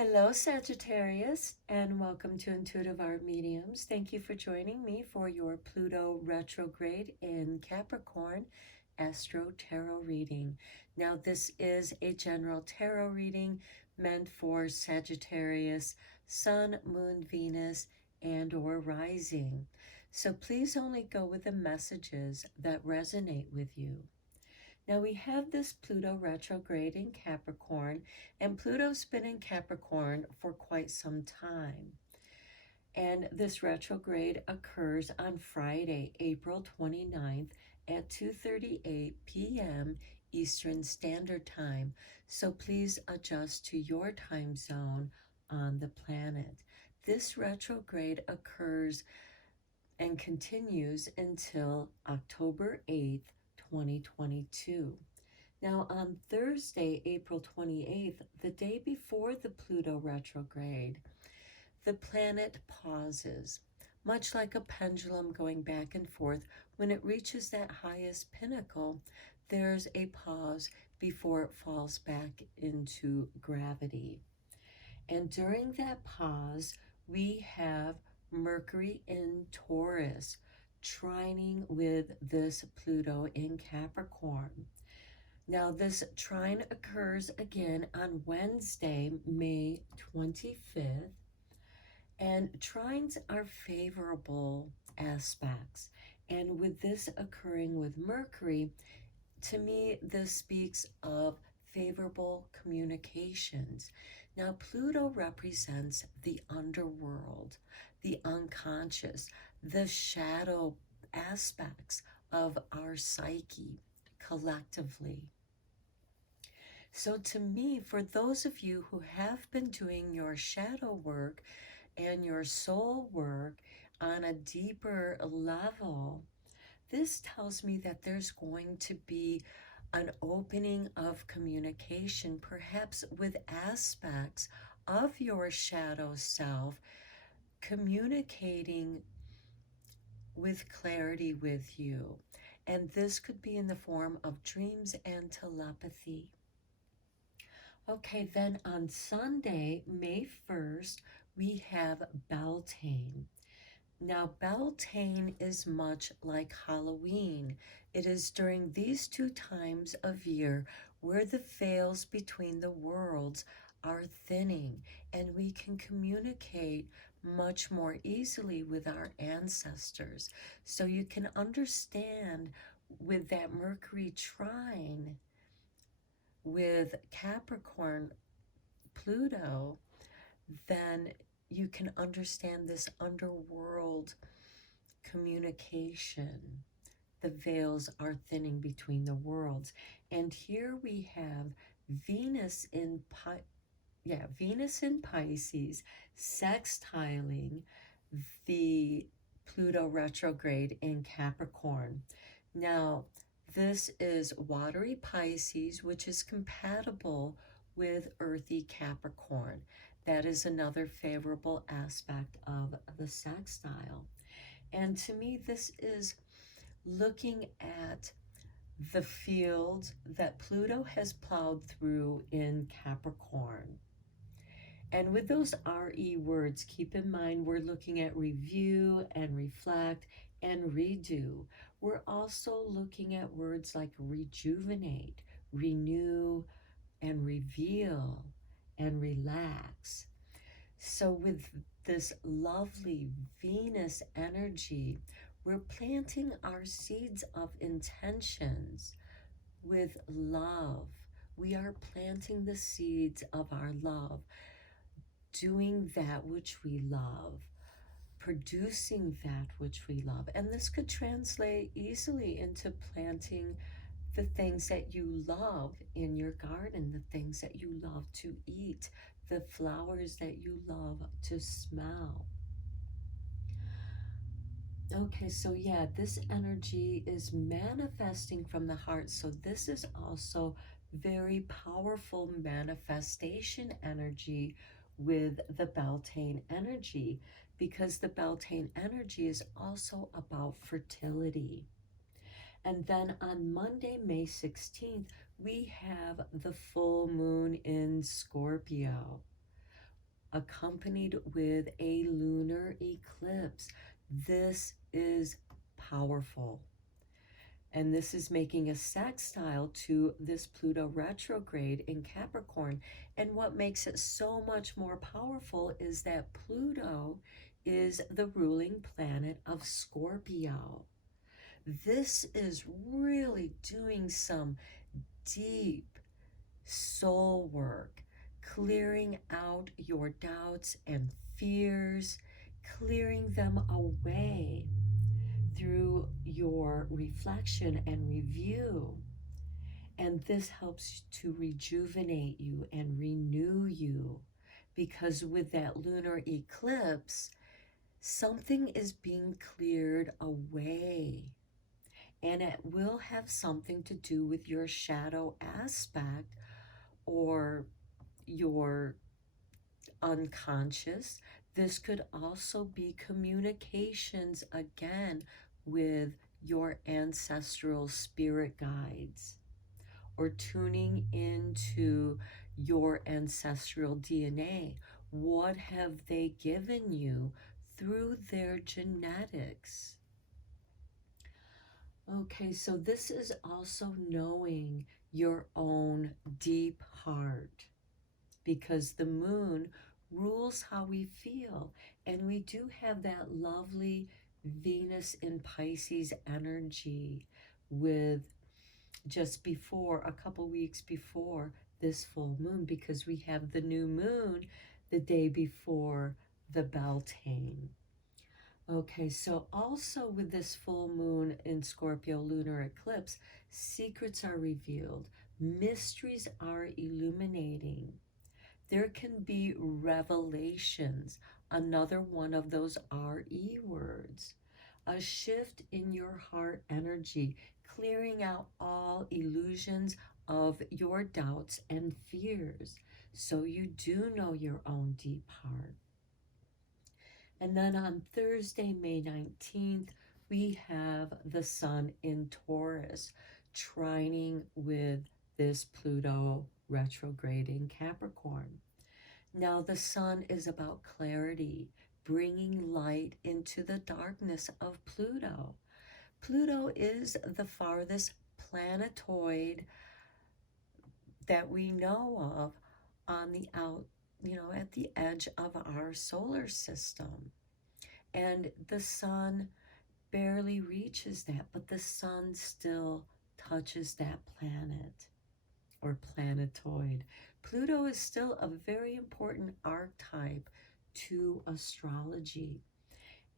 Hello, Sagittarius, and welcome to Intuitive Art Mediums. Thank you for joining me for your Pluto Retrograde in Capricorn Astro-Tarot reading. Now, this is a general tarot reading meant for Sagittarius, Sun, Moon, Venus, and or rising. So please only go with the messages that resonate with you. Now we have this Pluto retrograde in Capricorn, and Pluto's been in Capricorn for quite some time. And this retrograde occurs on Friday, April 29th at 2:38 p.m. Eastern Standard Time. So please adjust to your time zone on the planet. This retrograde occurs and continues until October 8th, 2022. Now on Thursday, April 28th, the day before the Pluto retrograde, the planet pauses, much like a pendulum going back and forth. When it reaches that highest pinnacle, there's a pause before it falls back into gravity. And during that pause, we have Mercury in Taurus, trining with this Pluto in Capricorn. Now, this trine occurs again on Wednesday, May 25th, and trines are favorable aspects. And with this occurring with Mercury, to me, this speaks of favorable communications. Now, Pluto represents the underworld, the unconscious, the shadow aspects of our psyche collectively. So to me, for those of you who have been doing your shadow work and your soul work on a deeper level, this tells me that there's going to be an opening of communication, perhaps with aspects of your shadow self, communicating with clarity with you. And this could be in the form of dreams and telepathy. Okay, then on Sunday, May 1st, we have Beltane. Now, Beltane is much like Halloween. It is during these two times of year where the veils between the worlds are thinning, and we can communicate much more easily with our ancestors. So you can understand with that Mercury trine with Capricorn Pluto, then you can understand this underworld communication. The veils are thinning between the worlds. And here we have Venus in Pisces sextiling the Pluto retrograde in Capricorn. Now, this is watery Pisces, which is compatible with earthy Capricorn. That is another favorable aspect of the sextile. And to me, this is looking at the field that Pluto has plowed through in Capricorn. And with those RE words, keep in mind we're looking at review and reflect and redo. We're also looking at words like rejuvenate, renew, and reveal, and relax. So with this lovely Venus energy, we're planting our seeds of intentions with love. We are planting the seeds of our love, doing that which we love, producing that which we love. And this could translate easily into planting the things that you love in your garden, the things that you love to eat, the flowers that you love to smell. Okay, so yeah, this energy is manifesting from the heart. So this is also very powerful manifestation energy with the Beltane energy, because the Beltane energy is also about fertility. And then on Monday, May 16th, we have the full moon in Scorpio, accompanied with a lunar eclipse. This is powerful. And this is making a sextile to this Pluto retrograde in Capricorn. And what makes it so much more powerful is that Pluto is the ruling planet of Scorpio. This is really doing some deep soul work, clearing out your doubts and fears, clearing them away through your reflection and review. And this helps to rejuvenate you and renew you, because with that lunar eclipse, something is being cleared away. And it will have something to do with your shadow aspect or your unconscious. This could also be communications again with your ancestral spirit guides, or tuning into your ancestral DNA. What have they given you through their genetics? Okay, so this is also knowing your own deep heart, because the moon rules how we feel. And we do have that lovely Venus in Pisces energy with just before, a couple weeks before this full moon, because we have the new moon the day before the Beltane. Okay, so also with this full moon in Scorpio lunar eclipse, secrets are revealed, mysteries are illuminating. There can be revelations, another one of those RE words, a shift in your heart energy, clearing out all illusions of your doubts and fears, so you do know your own deep heart. And then on Thursday, May 19th, we have the sun in Taurus, trining with this Pluto retrograde in Capricorn. Now, the sun is about clarity, bringing light into the darkness of Pluto. Pluto is the farthest planetoid that we know of on the at the edge of our solar system. And the sun barely reaches that, but the sun still touches that planet or planetoid. Pluto is still a very important archetype to astrology.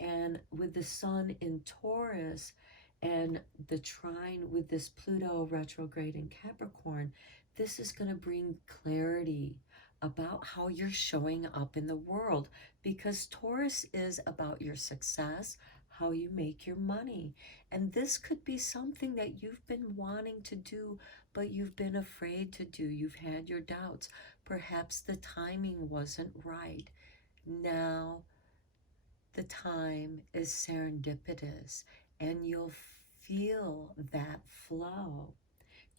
And with the sun in Taurus and the trine with this Pluto retrograde in Capricorn, this is going to bring clarity about how you're showing up in the world, because Taurus is about your success, how you make your money. And this could be something that you've been wanting to do, but you've been afraid to do. You've had your doubts. Perhaps the timing wasn't right. Now the time is serendipitous, and you'll feel that flow.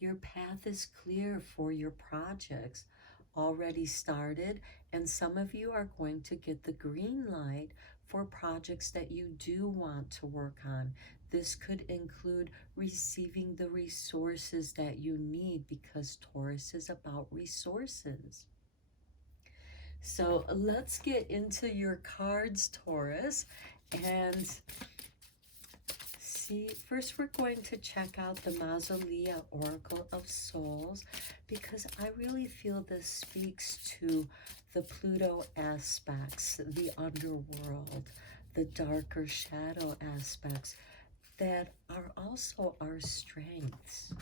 Your path is clear for your projects already started, and some of you are going to get the green light for projects that you do want to work on. This could include receiving the resources that you need, because Taurus is about resources. So let's get into your cards, Taurus, and see. First, we're going to check out the Mausolea Oracle of Souls, because I really feel this speaks to the Pluto aspects, the underworld, the darker shadow aspects that are also our strengths.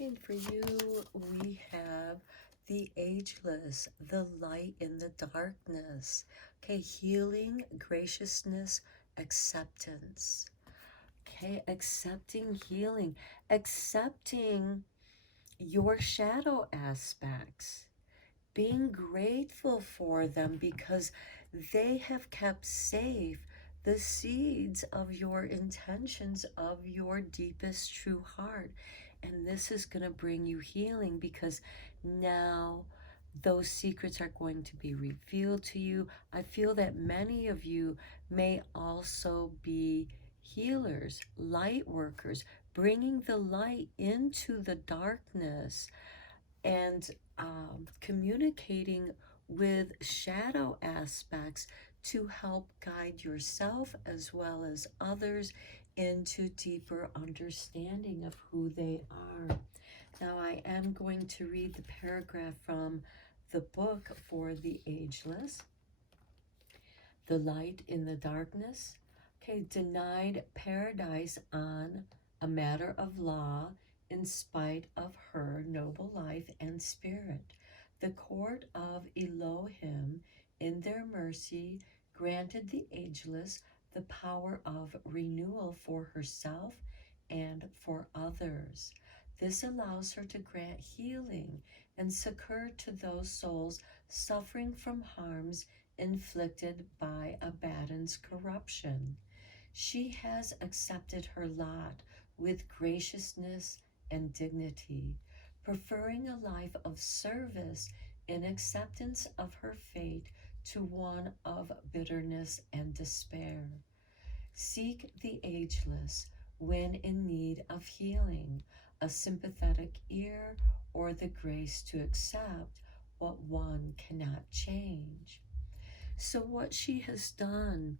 And for you, we have the ageless, the light in the darkness. Okay, healing, graciousness, acceptance. Okay, accepting healing, accepting your shadow aspects, being grateful for them because they have kept safe the seeds of your intentions of your deepest true heart. And this is going to bring you healing, because now those secrets are going to be revealed to you. I feel that many of you may also be healers, light workers, bringing the light into the darkness, and communicating with shadow aspects to help guide yourself as well as others into deeper understanding of who they are. Now, I am going to read the paragraph from the book for the ageless. The light in the darkness. Okay, denied paradise on a matter of law in spite of her noble life and spirit. The court of Elohim, in their mercy, granted the ageless the power of renewal for herself and for others. This allows her to grant healing and succor to those souls suffering from harms inflicted by Abaddon's corruption. She has accepted her lot with graciousness and dignity, preferring a life of service in acceptance of her fate to one of bitterness and despair. Seek the ageless when in need of healing, a sympathetic ear, or the grace to accept what one cannot change. So what she has done,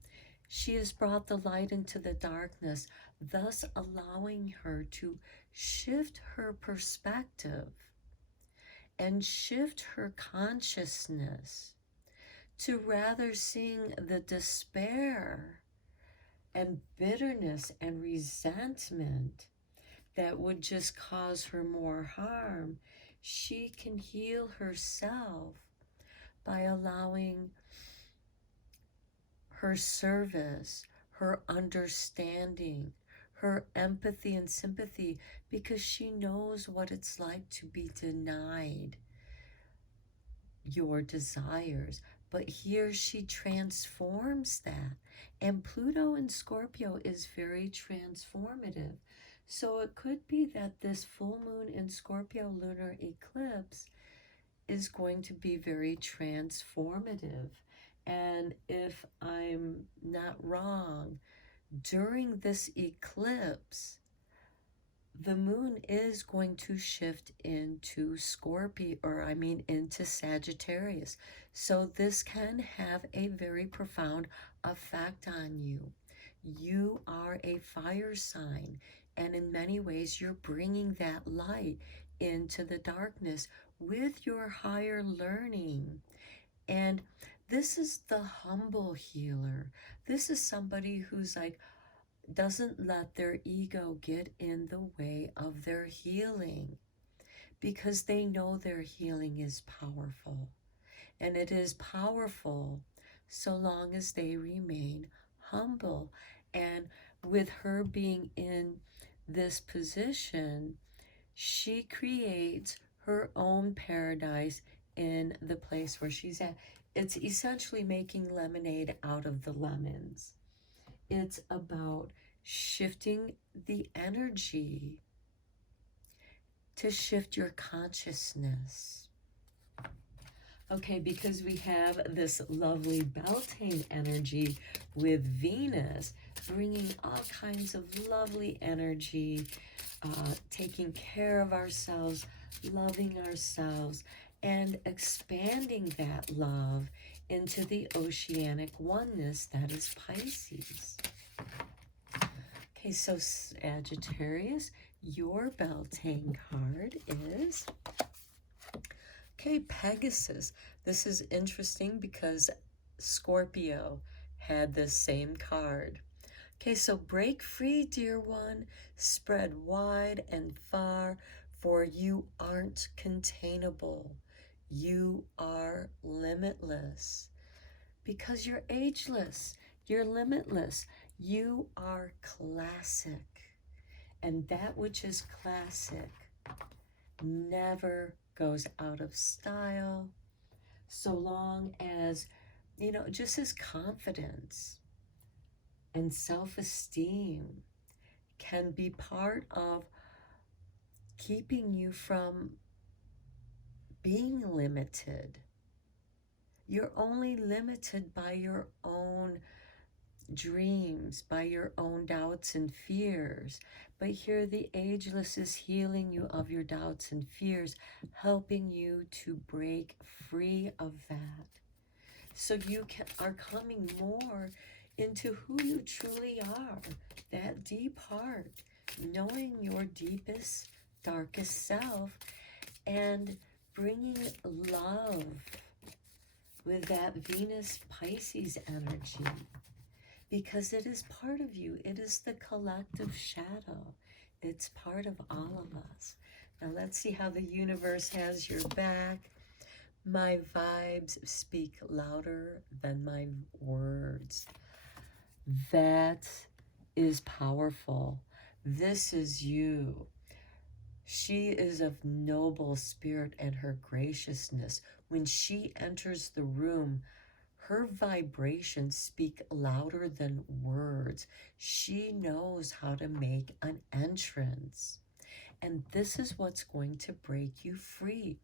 she has brought the light into the darkness, thus allowing her to shift her perspective and shift her consciousness to rather seeing the despair and bitterness and resentment that would just cause her more harm. She can heal herself by allowing her service, her understanding, her empathy and sympathy, because she knows what it's like to be denied your desires. But here she transforms that. And Pluto in Scorpio is very transformative. So it could be that this full moon in Scorpio lunar eclipse is going to be very transformative. And if I'm not wrong, during this eclipse, the moon is going to shift into Scorpio, into Sagittarius. So this can have a very profound effect on you. You are a fire sign, and in many ways, you're bringing that light into the darkness with your higher learning. And this is the humble healer. This is somebody who's like, doesn't let their ego get in the way of their healing, because they know their healing is powerful. And it is powerful so long as they remain humble. And with her being in this position, she creates her own paradise in the place where she's at. It's essentially making lemonade out of the lemons. It's about shifting the energy to shift your consciousness. Okay, because we have this lovely Beltane energy with Venus bringing all kinds of lovely energy, taking care of ourselves, loving ourselves, and expanding that love into the oceanic oneness that is Pisces. Okay, so Sagittarius, your Beltane card is, okay, Pegasus. This is interesting because Scorpio had this same card. Okay, so break free, dear one, spread wide and far, for you aren't containable. You are limitless. Because you're ageless, you're limitless. You are classic. And that which is classic never goes out of style, so long as, just as confidence. and self-esteem can be part of keeping you from being limited. You're only limited by your own dreams, by your own doubts and fears. But here the ageless is healing you of your doubts and fears, helping you to break free of that. So you are coming more into who you truly are, that deep heart, knowing your deepest, darkest self, and bringing love with that Venus Pisces energy, because it is part of you. It is the collective shadow. It's part of all of us. Now let's see how the universe has your back. My vibes speak louder than my words. That is powerful. This is you. She is of noble spirit and her graciousness. When she enters the room, her vibrations speak louder than words. She knows how to make an entrance. And this is what's going to break you free.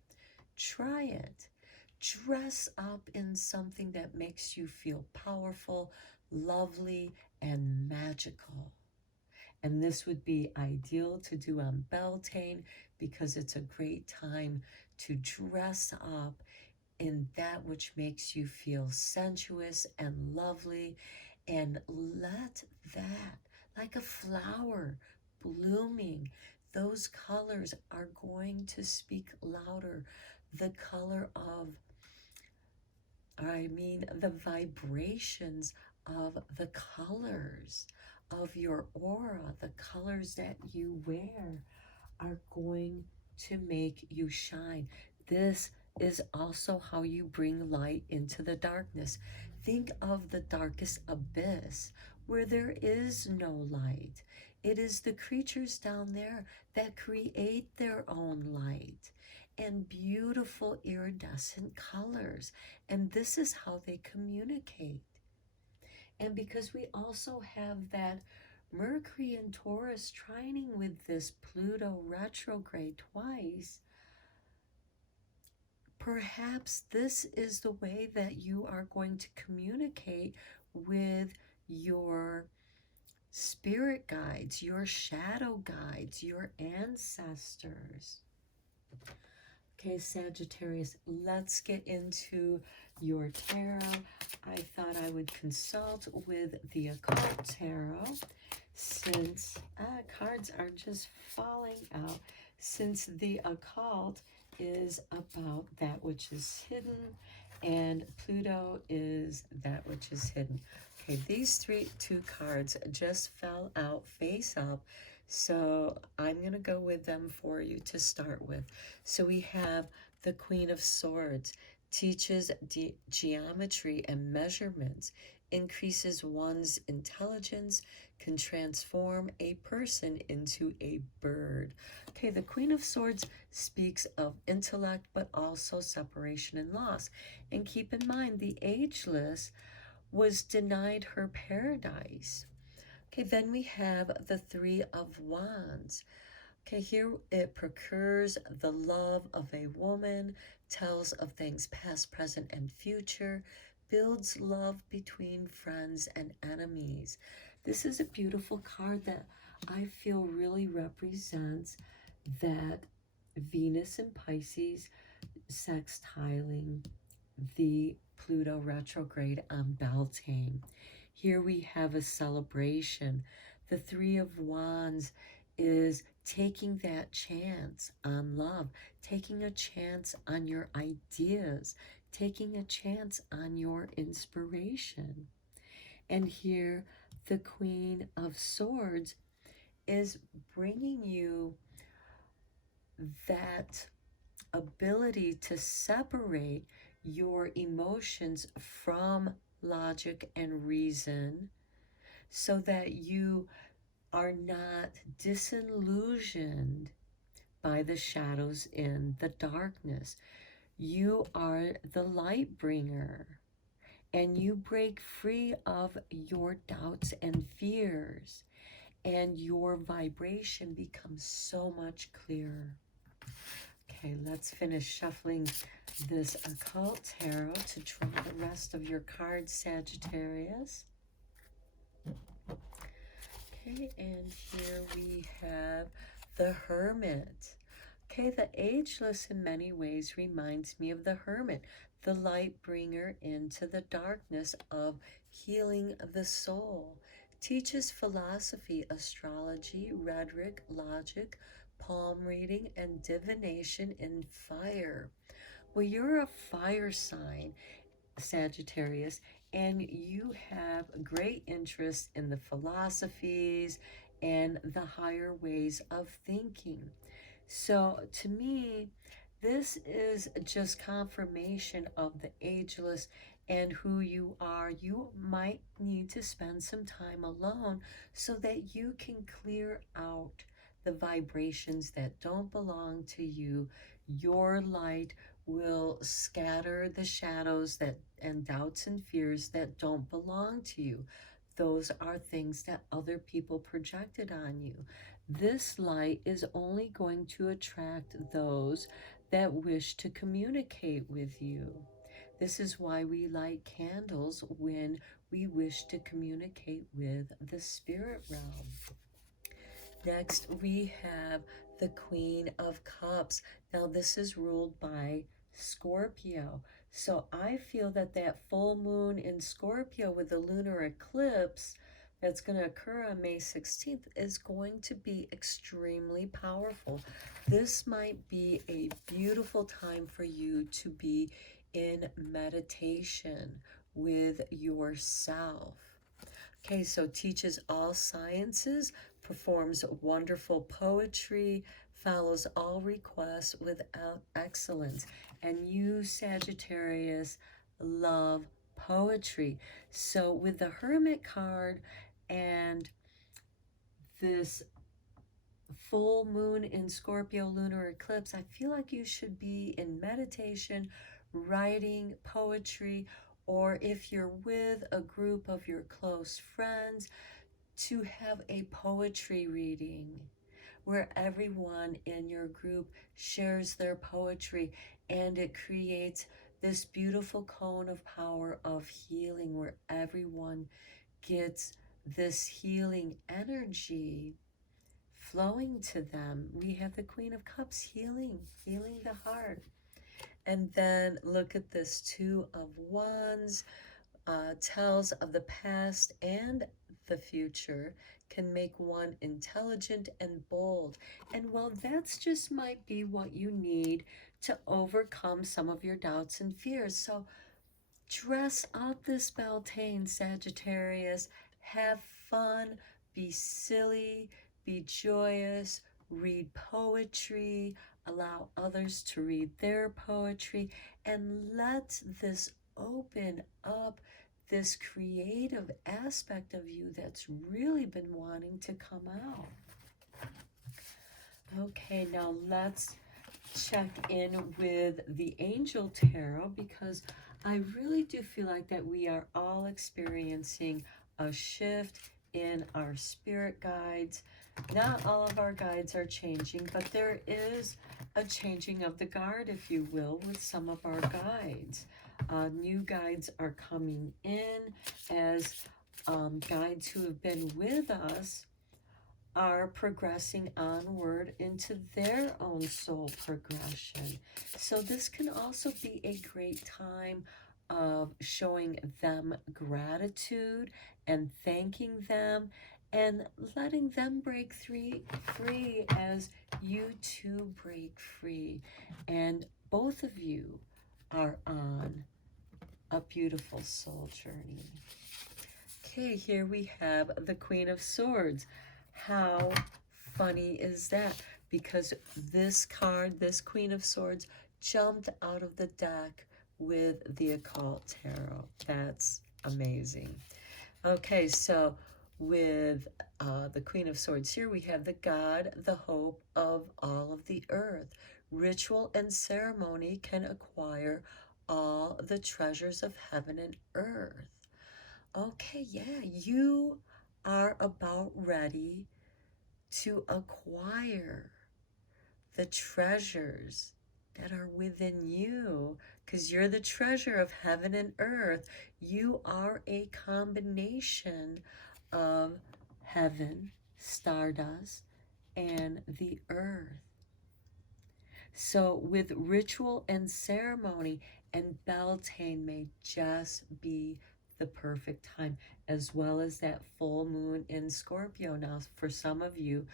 Try it. Dress up in something that makes you feel powerful, lovely, and magical. And this would be ideal to do on Beltane because it's a great time to dress up in that which makes you feel sensuous and lovely, and let that, like a flower blooming, those colors are going to speak louder. The color of, the vibrations of the colors of your aura, the colors that you wear are going to make you shine. This is also how you bring light into the darkness. Think of the darkest abyss where there is no light. It is the creatures down there that create their own light and beautiful iridescent colors. And this is how they communicate. And because we also have that Mercury and Taurus trining with this Pluto retrograde twice, perhaps this is the way that you are going to communicate with your spirit guides, your shadow guides, your ancestors. Okay, Sagittarius, let's get into your tarot. I thought I would consult with the occult tarot since cards are just falling out, since the occult is about that which is hidden and Pluto is that which is hidden. Okay, these two cards just fell out face up, so I'm going to go with them for you to start with. So we have the Queen of Swords, teaches geometry and measurements, increases one's intelligence, can transform a person into a bird. Okay, the Queen of Swords speaks of intellect, but also separation and loss. And keep in mind, the ageless was denied her paradise. Okay, then we have the Three of Wands. Okay, here it procures the love of a woman, tells of things past, present, and future, builds love between friends and enemies. This is a beautiful card that I feel really represents that Venus and Pisces sextiling the Pluto retrograde on Beltane. Here we have a celebration. The Three of Wands is taking that chance on love, taking a chance on your ideas, taking a chance on your inspiration. And here the Queen of Swords is bringing you that ability to separate your emotions from logic and reason so that you are not disillusioned by the shadows in the darkness. You are the light bringer, and you break free of your doubts and fears, and your vibration becomes so much clearer. Okay, let's finish shuffling this occult tarot to draw the rest of your cards, Sagittarius. Okay, and here we have the Hermit. Okay, the ageless in many ways reminds me of the Hermit, the light bringer into the darkness of healing the soul. Teaches philosophy, astrology, rhetoric, logic, palm reading, and divination in fire. Well, you're a fire sign, Sagittarius, and you have great interest in the philosophies and the higher ways of thinking. So to me, this is just confirmation of the ageless and who you are. You might need to spend some time alone so that you can clear out the vibrations that don't belong to you. Your light will scatter the shadows that and doubts and fears that don't belong to you. Those are things that other people projected on you. This light is only going to attract those that wish to communicate with you. This is why we light candles when we wish to communicate with the spirit realm. Next, we have the Queen of Cups. Now, this is ruled by Scorpio. So I feel that that full moon in Scorpio with the lunar eclipse that's going to occur on May 16th is going to be extremely powerful. This might be a beautiful time for you to be in meditation with yourself. Okay, so teaches all sciences, performs wonderful poetry, follows all requests without excellence. And you, Sagittarius, love poetry. So with the Hermit card and this full moon in Scorpio lunar eclipse, I feel like you should be in meditation, writing poetry, or if you're with a group of your close friends, to have a poetry reading where everyone in your group shares their poetry, and it creates this beautiful cone of power of healing where everyone gets this healing energy flowing to them. We have the Queen of Cups healing the heart. And then look at this Two of Wands, tells of the past and the future, can make one intelligent and bold. And well, that's just might be what you need to overcome some of your doubts and fears. So dress up this Beltane, Sagittarius. Have fun, be silly, be joyous, read poetry, allow others to read their poetry, and let this open up this creative aspect of you that's really been wanting to come out. Okay, now let's check in with the Angel Tarot, because I really do feel like that we are all experiencing a shift in our spirit guides. Not all of our guides are changing, but there is a changing of the guard, if you will, with some of our guides. New guides are coming in as guides who have been with us are progressing onward into their own soul progression. So this can also be a great time of showing them gratitude and thanking them and letting them break free as you too break free. And both of you are on a beautiful soul journey. Okay, here we have the Queen of Swords. How funny is that? Because this card, this Queen of Swords, jumped out of the deck with the Occult Tarot. That's amazing. Okay, so with the Queen of Swords here, we have the God, the hope of all of the earth. Ritual and ceremony can acquire all the treasures of heaven and earth. Okay, yeah, you are about ready to acquire the treasures that are within you, because you're the treasure of heaven and earth. You are a combination of heaven, stardust, and the earth. So with ritual and ceremony, and Beltane may just be the perfect time, as well as that full moon in Scorpio. Now, for some of you,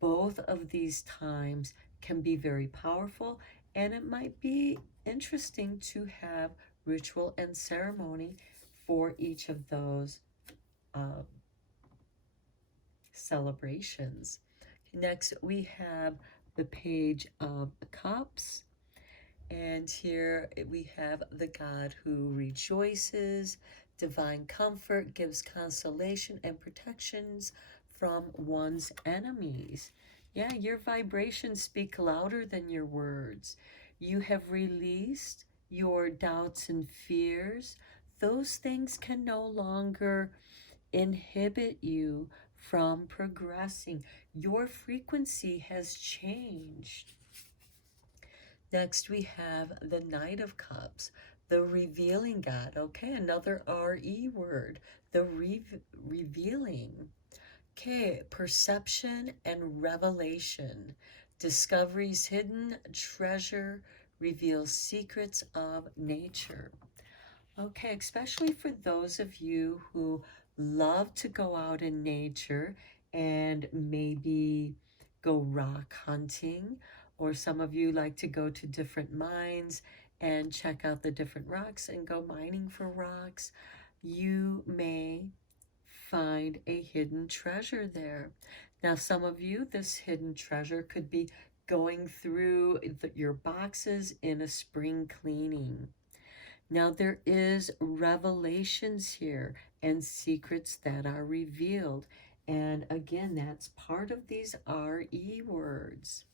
both of these times can be very powerful, and it might be interesting to have ritual and ceremony for each of those celebrations. Next, we have the Page of Cups. And here we have the God who rejoices, divine comfort, gives consolation and protections from one's enemies. Yeah, your vibrations speak louder than your words. You have released your doubts and fears. Those things can no longer inhibit you from progressing. Your frequency has changed. Next, we have the Knight of Cups, the revealing God. Okay, another R-E word, the revealing. Okay, perception and revelation. Discoveries hidden, treasure, reveals secrets of nature. Okay, especially for those of you who love to go out in nature and maybe go rock hunting, or some of you like to go to different mines and check out the different rocks and go mining for rocks, you may find a hidden treasure there. Now, some of you, this hidden treasure could be going through your boxes in a spring cleaning. Now, there is revelations here and secrets that are revealed. And again, that's part of these R-E words.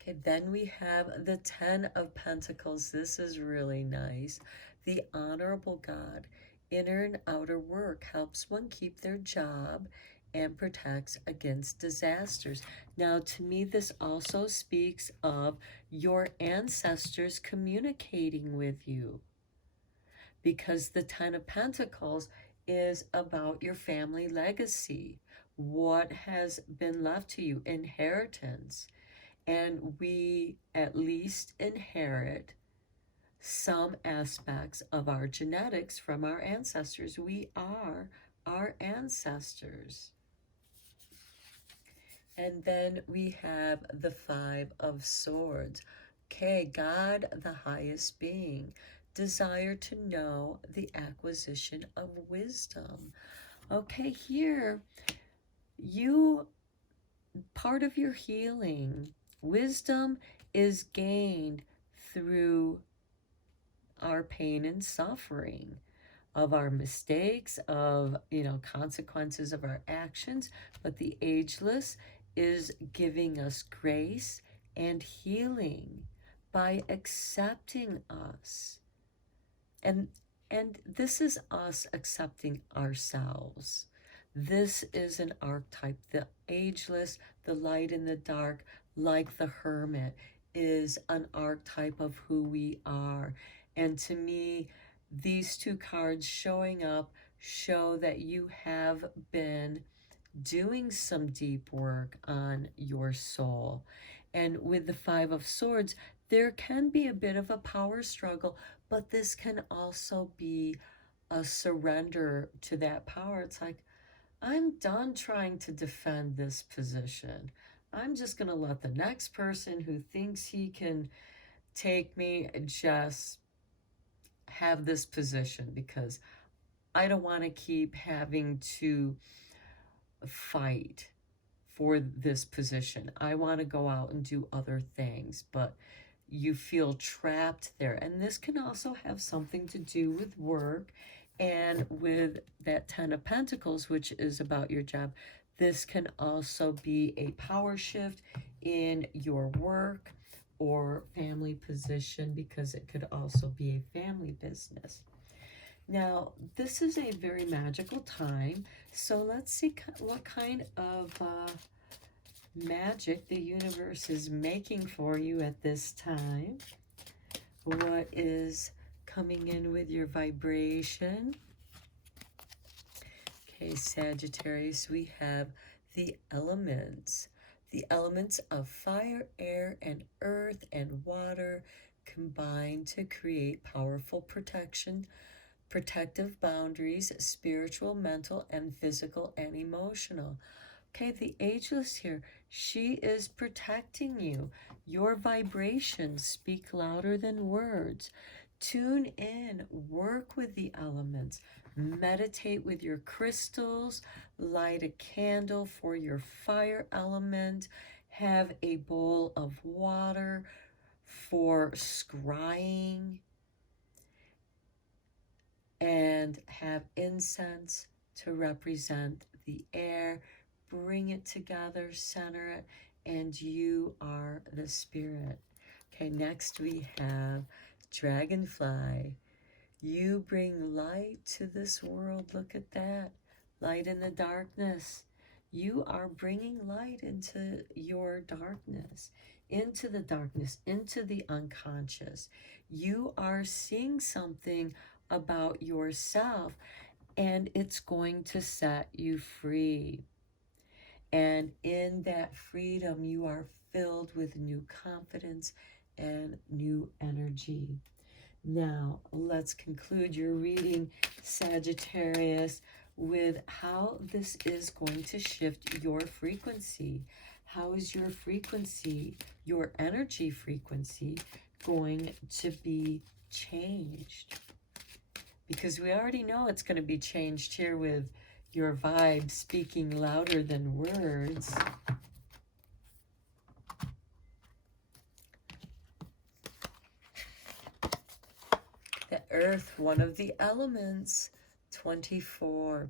Okay, then we have the 10 of Pentacles. This is really nice. The honorable God. Inner and outer work helps one keep their job and protects against disasters. Now, to me, this also speaks of your ancestors communicating with you, because the 10 of Pentacles is about your family legacy, what has been left to you, inheritance. And we at least inherit some aspects of our genetics from our ancestors. We are our ancestors. And then we have the 5 of Swords. Okay, God, the highest being, desire to know, the acquisition of wisdom. Okay, here, part of your healing, wisdom is gained through our pain and suffering, of our mistakes, of, consequences of our actions. But the ageless is giving us grace and healing by accepting us. And this is us accepting ourselves. This is an archetype. The ageless, the light and the dark, like the Hermit, is an archetype of who we are. And to me, these two cards showing up show that you have been doing some deep work on your soul. And with the 5 of Swords, there can be a bit of a power struggle, but this can also be a surrender to that power. It's like, I'm done trying to defend this position. I'm just going to let the next person who thinks he can take me just have this position, because I don't want to keep having to fight for this position. I want to go out and do other things, but you feel trapped there. And this can also have something to do with work, and with that 10 of Pentacles, which is about your job. This can also be a power shift in your work, or family position, because it could also be a family business. Now, this is a very magical time, so let's see what kind of magic the universe is making for you at this time. What is coming in with your vibration? Okay, Sagittarius, we have the elements. The elements of fire, air, and earth and water combine to create powerful protective boundaries, spiritual, mental, and physical, and emotional. Okay, the Ageless here, she is protecting you. Your vibrations speak louder than words. Tune in, work with the elements, meditate with your crystals, light a candle for your fire element, have a bowl of water for scrying, and have incense to represent the air. Bring it together, center it, and you are the spirit. Okay, next we have Dragonfly. You bring light to this world. Look at that. Light in the darkness. You are bringing light into your darkness, into the darkness, into the unconscious. You are seeing something about yourself, and it's going to set you free. And in that freedom, you are filled with new confidence and new energy. Now, let's conclude your reading, Sagittarius, with how this is going to shift your frequency. How is your frequency, your energy frequency, going to be changed? Because we already know it's going to be changed here with your vibe speaking louder than words. The earth, one of the elements, 24.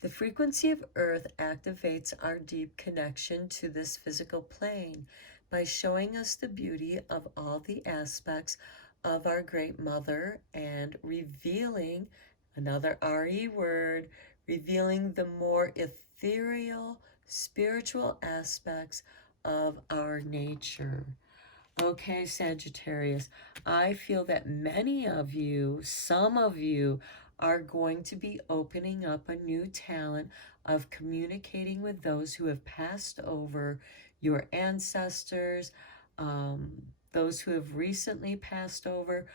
The frequency of earth activates our deep connection to this physical plane by showing us the beauty of all the aspects of our Great Mother and revealing, another RE word, revealing the more ethereal, spiritual aspects of our nature. Okay, Sagittarius, I feel that many of you, some of you, are going to be opening up a new talent of communicating with those who have passed over, your ancestors, those who have recently passed over,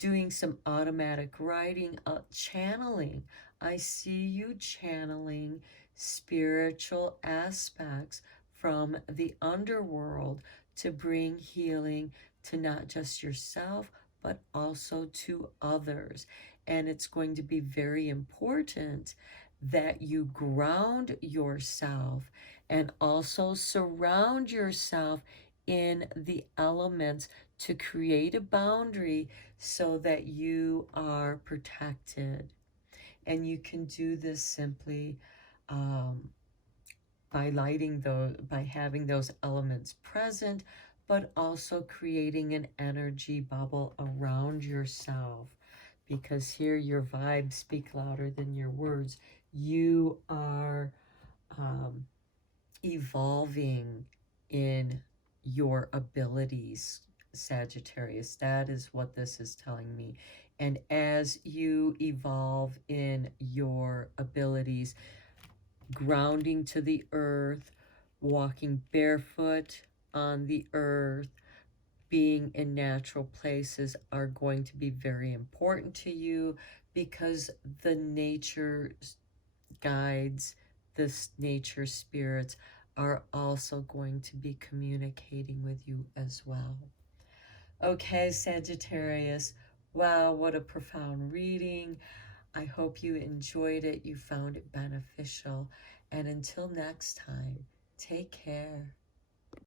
doing some automatic writing, channeling. I see you channeling spiritual aspects from the underworld to bring healing to not just yourself, but also to others. And it's going to be very important that you ground yourself and also surround yourself in the elements to create a boundary so that you are protected. And you can do this simply by having those elements present, but also creating an energy bubble around yourself. Because here your vibes speak louder than your words. You are evolving in your abilities, Sagittarius. That is what this is telling me. And as you evolve in your abilities, grounding to the earth, walking barefoot on the earth, being in natural places are going to be very important to you, because the nature guides, this nature spirits are also going to be communicating with you as well. Okay, Sagittarius, wow, what a profound reading. I hope you enjoyed it, you found it beneficial, and until next time, take care.